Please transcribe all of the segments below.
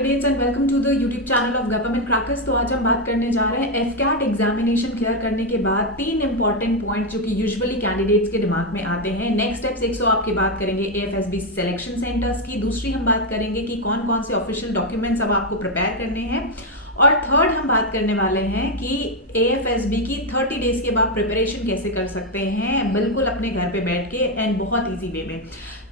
Candidates and welcome to the YouTube channel of Government Crackers. तो आज हम बात करने जा रहे हैं एफकैट एग्जामिनेशन क्लियर करने के बाद 3 इंपॉर्टेंट पॉइंट जो कि यूजुअली कैंडिडेट्स के दिमाग में आते हैं। नेक्स्ट स्टेप्स 100 आपकी बात करेंगे एएफएसबी सिलेक्शन सेंटर्स की। दूसरी हम बात करेंगे कि कौन कौन से ऑफिशियल डॉक्यूमेंट्स अब आपको प्रिपेयर करने हैं। और थर्ड हम बात करने वाले हैं कि एएफएसबी की 30 डेज के बाद प्रिपरेशन कैसे कर सकते हैं बिल्कुल अपने घर पे बैठ के एंड बहुत इजी वे में।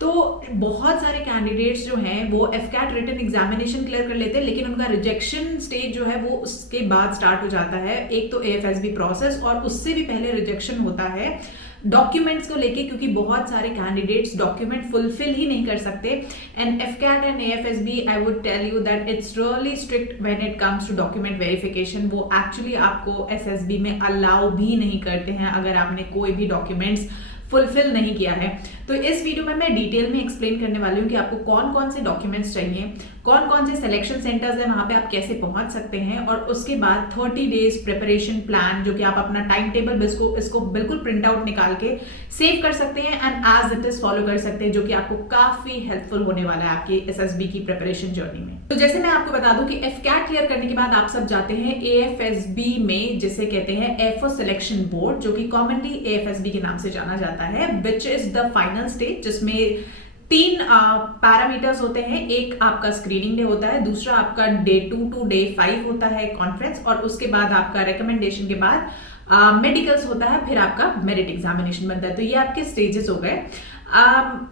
तो बहुत सारे कैंडिडेट्स जो हैं वो एफकैट रिटन एग्जामिनेशन क्लियर कर लेते हैं, लेकिन उनका रिजेक्शन स्टेज जो है वो उसके बाद स्टार्ट हो जाता है। एक तो एएफएसबी प्रोसेस और उससे भी पहले रिजेक्शन होता है डॉक्यूमेंट्स को लेके, क्योंकि बहुत सारे कैंडिडेट्स डॉक्यूमेंट फुलफिल ही नहीं कर सकते। And AFCAT and AFSB I would tell you that it's really strict when it comes to document verification. वो एक्चुअली आपको एसएसबी में अलाउ भी नहीं करते हैं अगर आपने कोई भी डॉक्यूमेंट्स फुलफिल नहीं किया है। तो इस वीडियो में मैं डिटेल में एक्सप्लेन करने वाली हूँ कि आपको कौन कौन से डॉक्यूमेंट्स चाहिए, कौन कौन से सिलेक्शन सेंटर्स हैं, वहां पे आप कैसे पहुंच सकते हैं, और उसके बाद 30 डेज प्रिपरेशन प्लान जो कि आप अपना टाइम टेबल इसको बिल्कुल प्रिंट आउट निकाल के सेव कर सकते हैं and as it is follow कर सकते हैं, जो कि आपको काफी हेल्पफुल होने वाला है आपकी एसएसबी की प्रिपरेशन जर्नी में। तो जैसे मैं आपको बता दूं कि एफकैट क्लियर करने के बाद आप सब जाते हैं एएफएसबी में, जिसे कहते हैं एफओ सिलेक्शन बोर्ड, जो कि कॉमनली एएफएसबी के नाम से जाना जाता है, which is the final stage, जिसमें 3 पैरामीटर्स होते हैं। एक आपका स्क्रीनिंग डे होता है, दूसरा आपका डे 2 टू डे 5 होता है कॉन्फ्रेंस, और उसके बाद आपका रिकमेंडेशन के बाद मेडिकल्स होता है, फिर आपका मेरिट एग्जामिनेशन बनता है। तो ये आपके स्टेजेस हो गए।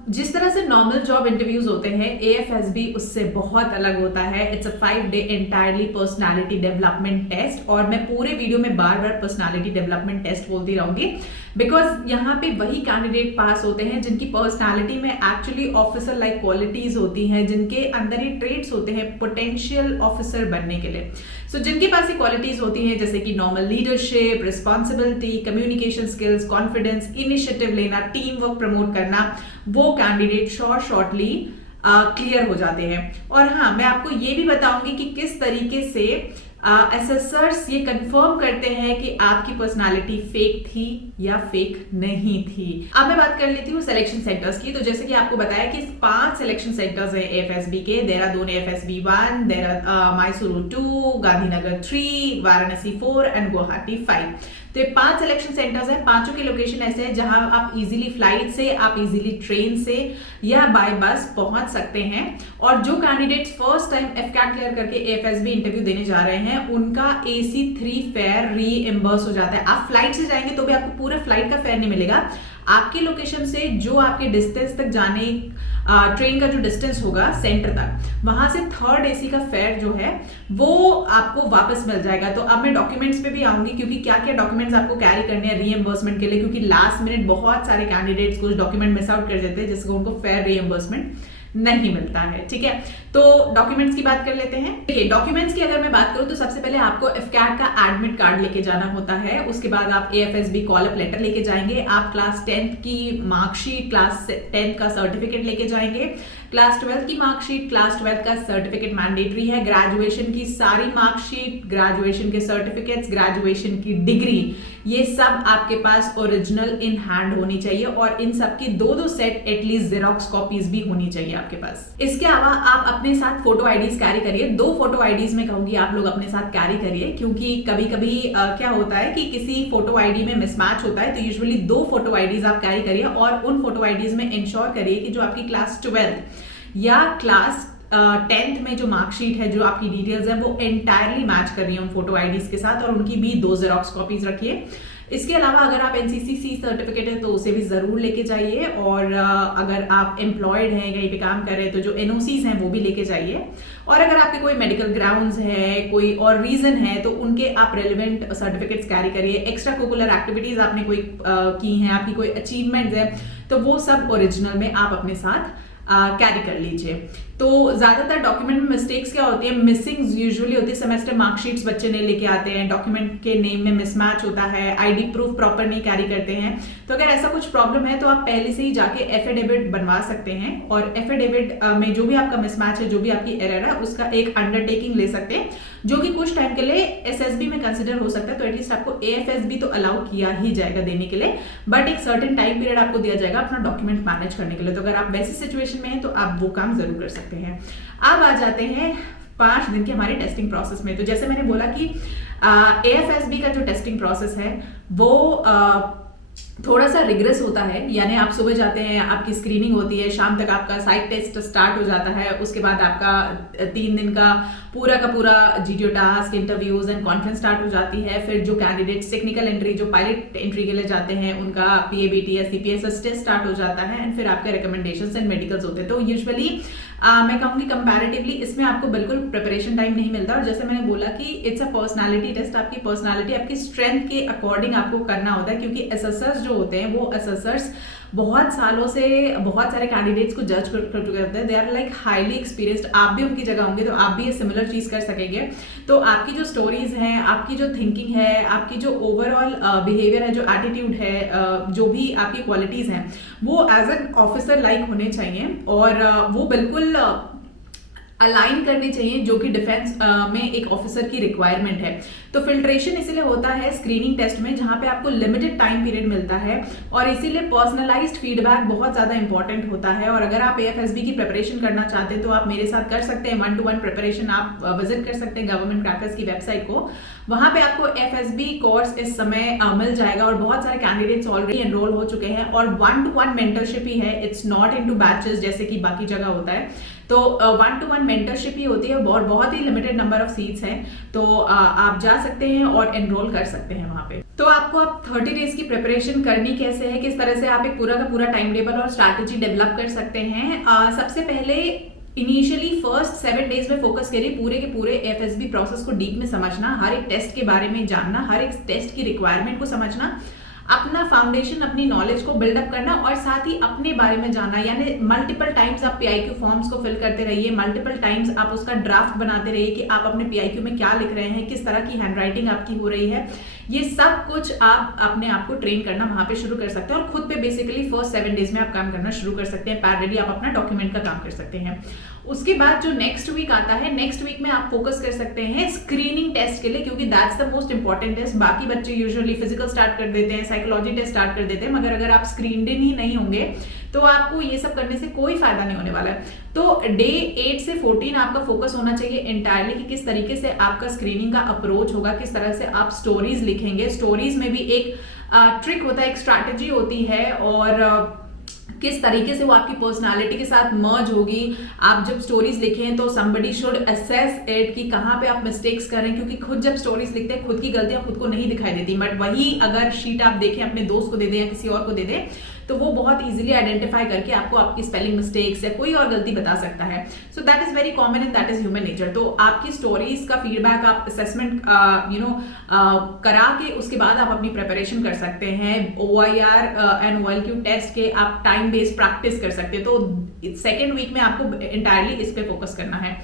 जिस तरह से नॉर्मल जॉब इंटरव्यूज होते हैं, एएफएसबी उससे बहुत अलग होता है। It's a 5 day entirely personality development test, और मैं पूरे वीडियो में बार बार पर्सनालिटी डेवलपमेंट टेस्ट बोलती रहूंगी, बिकॉज यहाँ पे वही कैंडिडेट पास होते हैं जिनकी पर्सनालिटी में एक्चुअली ऑफिसर लाइक क्वालिटीज होती हैं, जिनके अंदर ही ट्रेट्स होते हैं पोटेंशियल ऑफिसर बनने के लिए। सो जिनके पास ये क्वालिटीज होती हैं, जैसे कि normal leadership, responsibility, communication skills, confidence, initiative लेना, टीम वर्क प्रमोट करना, वो कैंडिडेट शॉर्टली क्लियर हो जाते हैं। और हाँ, मैं आपको ये भी बताऊंगी कि किस तरीके से असेसर्स ये कंफर्म करते हैं कि आपकी पर्सनालिटी फेक थी या फेक नहीं थी। अब मैं बात कर लेती हूँ सिलेक्शन सेंटर्स की। तो जैसे कि आपको बताया कि 5 सिलेक्शन सेंटर्स है एएफएसबी के। Dehradun AFSB 1, Mysuru 2, Gandhinagar 3, Varanasi 4 and Guwahati 5। तो ये 5 सिलेक्शन सेंटर्स हैं। पांचों की लोकेशन ऐसे है जहां आप इजीली फ्लाइट से, आप इजीली ट्रेन से या बाय बस पहुंच सकते हैं। और जो candidates first time AFCAT clear करके एएफएसबी इंटरव्यू देने जा रहे हैं, उनका AC3 फेयर रीइंबर्स हो जाता है। आप फ्लाइट से जाएंगे तो भी आपको पूरे फ्लाइट का फेयर नहीं मिलेगा। आपकी लोकेशन से जो आपके डिस्टेंस तक जाने ट्रेन का जो डिस्टेंस होगा सेंटर तक, वहां से 3rd AC का फेयर जो है वो आपको वापस मिल जाएगा। तो अब मैं डॉक्यूमेंट्स पे भी आऊंगी, क्योंकि क्या क्या डॉक्यूमेंट्स आपको कैरी करने हैं रीइंबर्समेंट के लिए, क्योंकि लास्ट मिनट बहुत सारे कैंडिडेट्स कुछ डॉक्यूमेंट मिस आउट कर देते हैं जिसको उनको फेयर रीइंबर्समेंट नहीं मिलता है। ठीक है, तो डॉक्यूमेंट्स की बात कर लेते हैं। देखिए, डॉक्यूमेंट्स की अगर मैं बात करूं तो सबसे पहले आपको एफकैट का एडमिट कार्ड लेके जाना होता है। उसके बाद आप एएफएसबी कॉल अप लेटर लेके जाएंगे। आप क्लास 10th की मार्कशीट, क्लास 10th का सर्टिफिकेट लेके जाएंगे। क्लास 12th की मार्कशीट, क्लास 12th का सर्टिफिकेट मैंडेटरी है। ग्रेजुएशन की सारी मार्कशीट, ग्रेजुएशन के सर्टिफिकेट्स, ग्रेजुएशन की डिग्री, ये सब आपके पास ओरिजिनल इन हैंड होनी चाहिए, और इन सब की 2-2 सेट एटलीस्ट जेरोक्स कॉपीज भी होनी चाहिए आपके पास। इसके अलावा आप अपने साथ फोटो आईडीज कैरी करिए। 2 फोटो आईडीज में कहूंगी आप लोग अपने साथ कैरी करिए, क्योंकि कभी कभी क्या होता है कि किसी फोटो आईडी में मिसमैच होता है। तो यूजुअली 2 फोटो आईडीज आप कैरी करिए, और उन फोटो आईडीज में इंश्योर करिए कि जो आपकी क्लास 12th या क्लास 10th में जो मार्कशीट है, जो आपकी डिटेल्स है, वो एंटायरली मैच कर रही है उन फोटो आईडीज के साथ, और उनकी भी 2 जेरोक्स कॉपीज रखिए। इसके अलावा अगर आप एनसीसीसी सर्टिफिकेट है तो उसे भी जरूर लेके जाइए, और अगर आप एम्प्लॉयड हैं, कहीं पे काम कर रहे हैं, तो जो एनओसीज हैं वो भी लेके जाइए। और अगर आपके कोई मेडिकल ग्राउंड्स है, कोई और रीजन है, तो उनके आप रेलिवेंट सर्टिफिकेट्स कैरी करिए। एक्स्ट्रा करिकुलर एक्टिविटीज आपने कोई की हैं, आपकी कोई अचीवमेंट्स है, तो वो सब ओरिजिनल में आप अपने साथ कैरी कर लीजिए। तो ज्यादातर डॉक्यूमेंट में मिस्टेक्स क्या होती है, मिसिंग यूजुअली होती है। सेमेस्टर मार्कशीट्स बच्चे नहीं लेके आते हैं, डॉक्यूमेंट के नेम में मिसमैच होता है, आईडी प्रूफ प्रॉपर नहीं कैरी करते हैं। तो अगर ऐसा कुछ प्रॉब्लम है तो आप पहले से ही जाके एफिडेविट बनवा सकते हैं, और एफिडेविट में जो भी आपका मिसमैच है, जो भी आपकी एरर है, उसका एक अंडरटेकिंग ले सकते हैं, जो कि कुछ टाइम के लिए एसएसबी में कंसिडर हो सकता है। तो एटलीस्ट आपको एएफएसबी तो अलाउ किया ही जाएगा देने के लिए, बट एक सर्टेन टाइम पीरियड आपको दिया जाएगा अपना डॉक्यूमेंट मैनेज करने के लिए। तो अगर आप वैसी सिचुएशन में हैं तो आप वो काम जरूर कर सकते हैं। अब आ जाते हैं 5 दिन की हमारी टेस्टिंग प्रोसेस में। तो जैसे मैंने बोला कि AFSB का जो टेस्टिंग प्रोसेस है वो थोड़ा सा रिग्रेस होता है, यानी आप सुबह जाते हैं, आपकी स्क्रीनिंग होती है, शाम तक आपका साइट टेस्ट स्टार्ट हो जाता है, उसके बाद आपका 3 दिन का पूरा GDO task, interviews and conference start हो जाती है। फिर जो कैंडिडेट्स टेक्निकल एंट्री, जो पायलट एंट्री के लिए जाते हैं, उनका PABT या CPSS टेस्ट स्टार्ट हो जाता है एंड फिर आपके रिकमेंडेशंस एंड मेडिकल्स होते हैं। तो यूजुअली मैं कहूँगी कंपैरेटिवली इसमें आपको बिल्कुल प्रिपरेशन टाइम नहीं मिलता। और जैसे मैंने बोला कि इट्स अ पर्सनालिटी टेस्ट, आपकी पर्सनालिटी आपकी स्ट्रेंथ के अकॉर्डिंग आपको करना होता है, क्योंकि असेसर्स जो होते हैं वो असेसर्स बहुत सालों से बहुत सारे कैंडिडेट्स को जज कर चुके होते हैं। They are like highly experienced. आप भी उनकी जगह होंगे तो आप भी ये सिमिलर चीज कर सकेंगे। तो आपकी जो स्टोरीज हैं, आपकी जो थिंकिंग है, आपकी जो ओवरऑल बिहेवियर है, जो एटीट्यूड है, जो भी आपकी क्वालिटीज हैं, वो एज एन ऑफिसर लाइक होने चाहिए और वो बिल्कुल अलाइन करने चाहिए जो कि डिफेंस में एक ऑफिसर की रिक्वायरमेंट है। तो फिल्ट्रेशन इसीलिए होता है स्क्रीनिंग टेस्ट में, जहां पे आपको लिमिटेड टाइम पीरियड मिलता है और इसीलिए पर्सनलाइज्ड फीडबैक बहुत ज्यादा इंपॉर्टेंट होता है। और अगर आप AFSB की प्रिपरेशन करना चाहते हैं तो आप मेरे साथ कर सकते हैं 1-to-1 प्रिपरेशन। आप विजिट कर सकते हैं गवर्नमेंट क्रैकर्स की वेबसाइट को, वहां पे आपको FSB कोर्स इस समय मिल जाएगा और बहुत सारे कैंडिडेट्स ऑलरेडी एनरोल हो चुके हैं। और 1-to-1 मेंटरशिप ही है, इट्स नॉट इनटू बैचेस जैसे कि बाकी जगह होता है। तो 1-to-1 मेंटरशिप ही होती है और बहुत ही लिमिटेड नंबर ऑफ सीट्स हैं। तो आप जा सकते हैं और एनरोल कर सकते हैं वहां पे। तो आपको अब 30 डेज की प्रिपरेशन करनी कैसे है, किस तरह से आप एक पूरा का पूरा टाइम टेबल और स्ट्रैटेजी डेवलप कर सकते हैं। सबसे पहले इनिशियली फर्स्ट 7 डेज में फोकस करिए पूरे के पूरे AFSB प्रोसेस को डीप में समझना, हर एक टेस्ट के बारे में जानना, हर एक टेस्ट की रिक्वायरमेंट को समझना, अपना फाउंडेशन, अपनी नॉलेज को बिल्डअप करना और साथ ही अपने बारे में जानना। यानी मल्टीपल टाइम्स आप PIQ फॉर्म्स को फिल करते रहिए, मल्टीपल टाइम्स आप उसका ड्राफ्ट बनाते रहिए कि आप अपने PIQ में क्या लिख रहे हैं, किस तरह की हैंडराइटिंग आपकी हो रही है। ये सब कुछ आप अपने आप को ट्रेन करना वहां पे शुरू कर सकते हैं और खुद पे बेसिकली फर्स्ट 7 डेज में आप काम करना शुरू कर सकते हैं। पैरेलली आप अपना डॉक्यूमेंट का काम कर सकते हैं। उसके बाद जो नेक्स्ट वीक आता है, नेक्स्ट वीक में आप फोकस कर सकते हैं स्क्रीनिंग टेस्ट के लिए, क्योंकि that's the most important test. बाकी बच्चे यूजुअली फिजिकल स्टार्ट कर देते हैं, साइकोलॉजी टेस्ट स्टार्ट कर देते हैं, मगर अगर आप स्क्रीनड इन ही नहीं होंगे तो आपको ये सब करने से कोई फायदा नहीं होने वाला है। तो डे 8 से 14 आपका फोकस होना चाहिए एंटायरली कि किस तरीके से आपका स्क्रीनिंग का अप्रोच होगा, किस तरह से आप स्टोरीज लिखेंगे। स्टोरीज में भी एक ट्रिक होता है, एक स्ट्रैटेजी होती है और किस तरीके से वो आपकी पर्सनालिटी के साथ मर्ज होगी। आप जब स्टोरीज लिखें तो somebody should assess it कि कहाँ पे आप मिस्टेक्स कर रहे हैं, क्योंकि खुद जब स्टोरीज लिखते हैं खुद की गलतियां खुद को नहीं दिखाई देती, बट वही अगर शीट आप देखें अपने दोस्त को दे दें या किसी और को दे दें तो वो बहुत इजीली आइडेंटिफाई करके आपको आपकी स्पेलिंग मिस्टेक्स या कोई और गलती बता सकता है। So that is very common and that is human nature. तो आपकी स्टोरीज का फीडबैक आप असेसमेंट करा के उसके बाद आप अपनी प्रिपरेशन कर सकते हैं। OIR एंड OLQ टेस्ट के आप टाइम बेस्ड प्रैक्टिस कर सकते हैं। तो सेकेंड वीक में आपको एंटायरली इस पे फोकस करना है।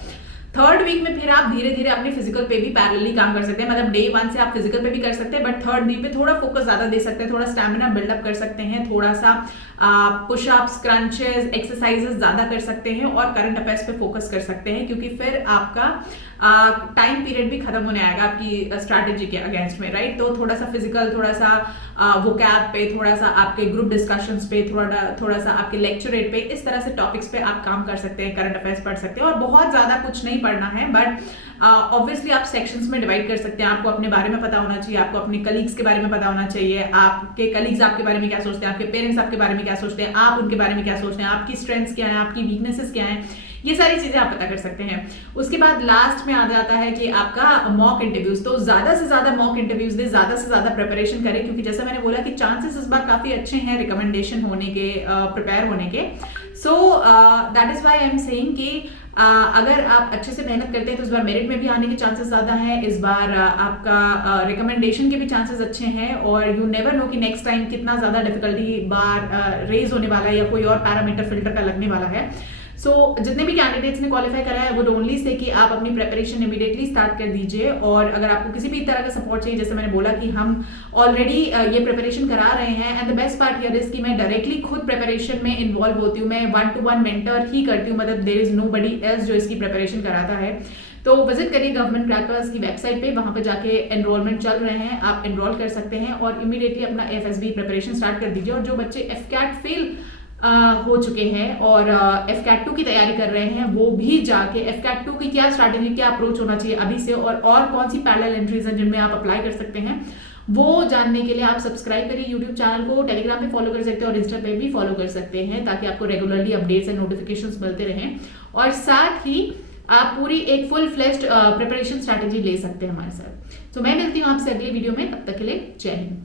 थर्ड वीक में फिर आप धीरे धीरे अपने फिजिकल पे भी पैरेलली काम कर सकते हैं। मतलब डे 1 से आप फिजिकल पे भी कर सकते हैं, बट थर्ड वीक पे थोड़ा फोकस ज्यादा दे सकते हैं, थोड़ा स्टैमिना बिल्डअप कर सकते हैं, थोड़ा सा पुशअप्स, क्रंचेस, एक्सरसाइजेस ज्यादा कर सकते हैं और करंट अफेयर्स पे फोकस कर सकते हैं, क्योंकि फिर आपका टाइम पीरियड भी खत्म होने आएगा आपकी स्ट्रैटेजी के अगेंस्ट में, राइट। तो थोड़ा सा फिजिकल, थोड़ा सा वोकैब पे, थोड़ा सा आपके ग्रुप डिस्कशंस पे, थोड़ा सा आपके लेक्चरेट पे, इस तरह से टॉपिक्स पे आप काम कर सकते हैं, करंट अफेयर्स पढ़ सकते हैं और बहुत ज्यादा कुछ नहीं पढ़ना है, बट ऑब्वियसली आप सेक्शंस में डिवाइड कर सकते हैं। आपको अपने बारे में पता होना चाहिए, आपको अपने कलीग्स के बारे में पता होना चाहिए, आपके कलीग्स आपके बारे में क्या सोचते हैं, आपके पेरेंट्स आपके बारे में क्या सोचते हैं, आप उनके बारे में क्या सोचते हैं, आपकी स्ट्रेंथ्स क्या है, आपकी वीकनेसेस क्या है, ये सारी चीजें आप पता कर सकते हैं। उसके बाद लास्ट में आ जाता है कि आपका मॉक इंटरव्यूज। तो ज्यादा से ज्यादा मॉक इंटरव्यूज दे, ज्यादा से ज्यादा प्रिपरेशन करें, क्योंकि जैसे मैंने बोला कि चांसेस इस बार काफी अच्छे हैं रिकमेंडेशन होने के, प्रिपेयर होने के। So that is why I am saying कि अगर आप अच्छे से मेहनत करते हैं तो इस बार मेरिट में भी आने के चांसेस ज्यादा हैं, इस बार आपका रिकमेंडेशन के भी चांसेस अच्छे हैं, और यू नेवर नो कि नेक्स्ट टाइम कितना ज्यादा डिफिकल्टी बार रेज होने वाला है या कोई और पैरामीटर फिल्टर का लगने वाला है। सो जितने भी कैंडिडेट्स ने क्वालिफाई करा है, वुड ओनली से कि आप अपनी प्रिपरेशन इमीडिएटली स्टार्ट कर दीजिए। और अगर आपको किसी भी तरह का सपोर्ट चाहिए, जैसे मैंने बोला कि हम ऑलरेडी ये प्रिपरेशन करा रहे हैं, and the best part here is कि मैं डायरेक्टली खुद प्रिपरेशन में इन्वॉल्व होती हूँ, मैं 1-to-1 मेंटर ही करती हूँ, मतलब देयर इज नोबडी एल्स जो इसकी प्रिपरेशन कराता है। तो विजिट करिए गवर्नमेंट क्रैकर्स की वेबसाइट पे, वहां पे जाके एनरोलमेंट चल रहे हैं, आप एनरोल कर सकते हैं और इमीडिएटली अपना AFSB प्रिपरेशन स्टार्ट कर दीजिए। और जो बच्चे FCAT फेल हो चुके हैं और FCAT 2 की तैयारी कर रहे हैं, वो भी जाके FCAT 2 की क्या स्ट्रैटेजी, क्या अप्रोच होना चाहिए अभी से, और कौन सी पैरेलल एंट्रीज हैं जिनमें आप अप्लाई कर सकते हैं, वो जानने के लिए आप सब्सक्राइब करिए यूट्यूब चैनल को, टेलीग्राम पे फॉलो कर सकते हैं और इंस्टा पे भी फॉलो कर सकते हैं, ताकि आपको रेगुलरली अपडेट्स एंड नोटिफिकेशंस मिलते रहें और साथ ही आप पूरी एक फुल फ्लेज्ड प्रिपरेशन स्ट्रैटेजी ले सकते हैं हमारे साथ। तो मैं मिलती हूँ आपसे अगले वीडियो में, तब तक के लिए जय हिंद।